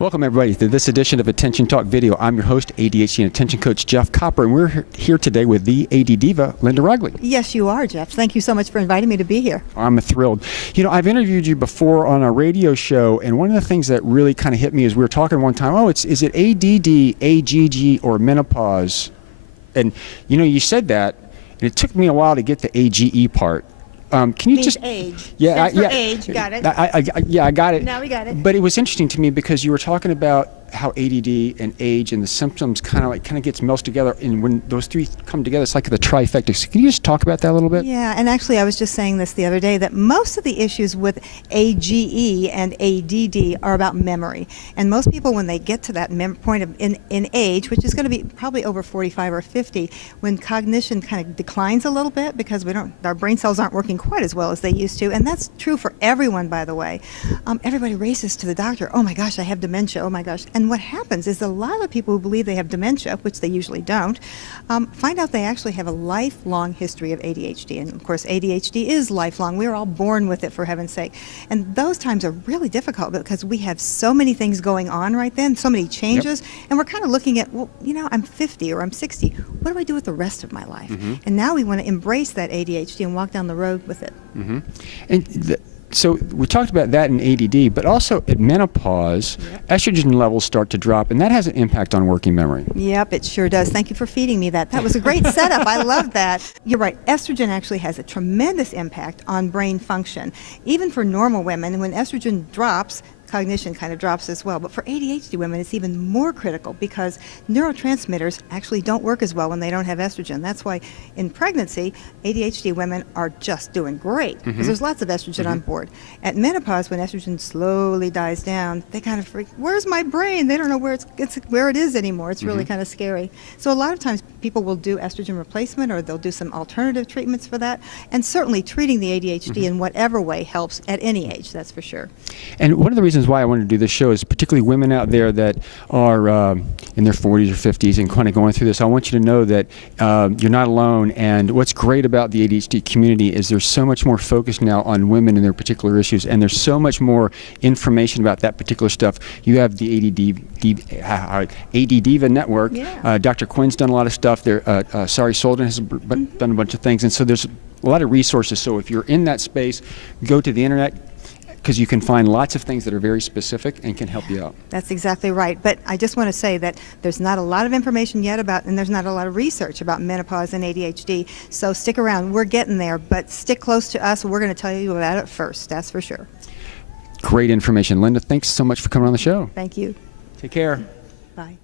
Welcome, everybody, to this edition of Attention Talk Video. I'm your host, ADHD and Attention Coach Jeff Copper, and we're here today with the AD Diva, Linda Rugley. Yes, you are, Jeff. Thank you so much for inviting me to be here. I'm thrilled. You know, I've interviewed you before on a radio show, and one of the things that really kind of hit me is we were talking one time, is it ADD, AGG, or menopause? And, you know, you said that, and it took me a while to get the AGE part. Can you Means just age. Yeah, Stands for age. Got it. I got it. Now we got it. But it was interesting to me because you were talking about how ADD and age and the symptoms kind of gets melded together, and when those three come together, it's like the trifecta. So can you just talk about that a little bit? Yeah, and actually I was just saying this the other day, that most of the issues with AGE and ADD are about memory. And most people, when they get to that point of in age, which is going to be probably over 45 or 50, when cognition kind of declines a little bit because our brain cells aren't working quite as well as they used to. And that's true for everyone, by the way. Everybody races to the doctor. Oh my gosh, I have dementia. Oh my gosh. And what happens is a lot of people who believe they have dementia, which they usually don't, find out they actually have a lifelong history of ADHD. And of course, ADHD is lifelong. We're all born with it, for heaven's sake. And those times are really difficult because we have so many things going on right then, so many changes, and we're kind of looking at, well, you know, I'm 50 or I'm 60. What do I do with the rest of my life? And now we want to embrace that ADHD and walk down the road with it. And so we talked about that in ADD, but also at menopause, estrogen levels start to drop, and that has an impact on working memory. Yep, it sure does. Thank you for feeding me that. That was a great setup. I love that. You're right. Estrogen actually has a tremendous impact on brain function. Even for normal women, when estrogen drops, cognition kind of drops as well. But for ADHD women, it's even more critical because neurotransmitters actually don't work as well when they don't have estrogen. That's why in pregnancy, ADHD women are just doing great because there's lots of estrogen on board. At menopause, when estrogen slowly dies down, they kind of freak, where's my brain? They don't know where where it is anymore. It's really kind of scary. So a lot of times people will do estrogen replacement, or they'll do some alternative treatments for that. And certainly treating the ADHD in whatever way helps at any age, that's for sure. And one of the reasons why I wanted to do this show is particularly women out there that are in their 40s or 50s and kind of going through this. I want you to know that you're not alone, and what's great about the ADHD community is there's so much more focus now on women and their particular issues, and there's so much more information about that particular stuff. You have the AD Diva Network. Dr. Quinn's done a lot of stuff there. Sari Solden has done a bunch of things, and so there's a lot of resources. So if you're in that space, go to the internet, because you can find lots of things that are very specific and can help you out. That's exactly right. But I just want to say that there's not a lot of information yet about, and there's not a lot of research about menopause and ADHD. So stick around. We're getting there, but stick close to us. We're going to tell you about it first. That's for sure. Great information. Linda, thanks so much for coming on the show. Thank you. Take care. Bye.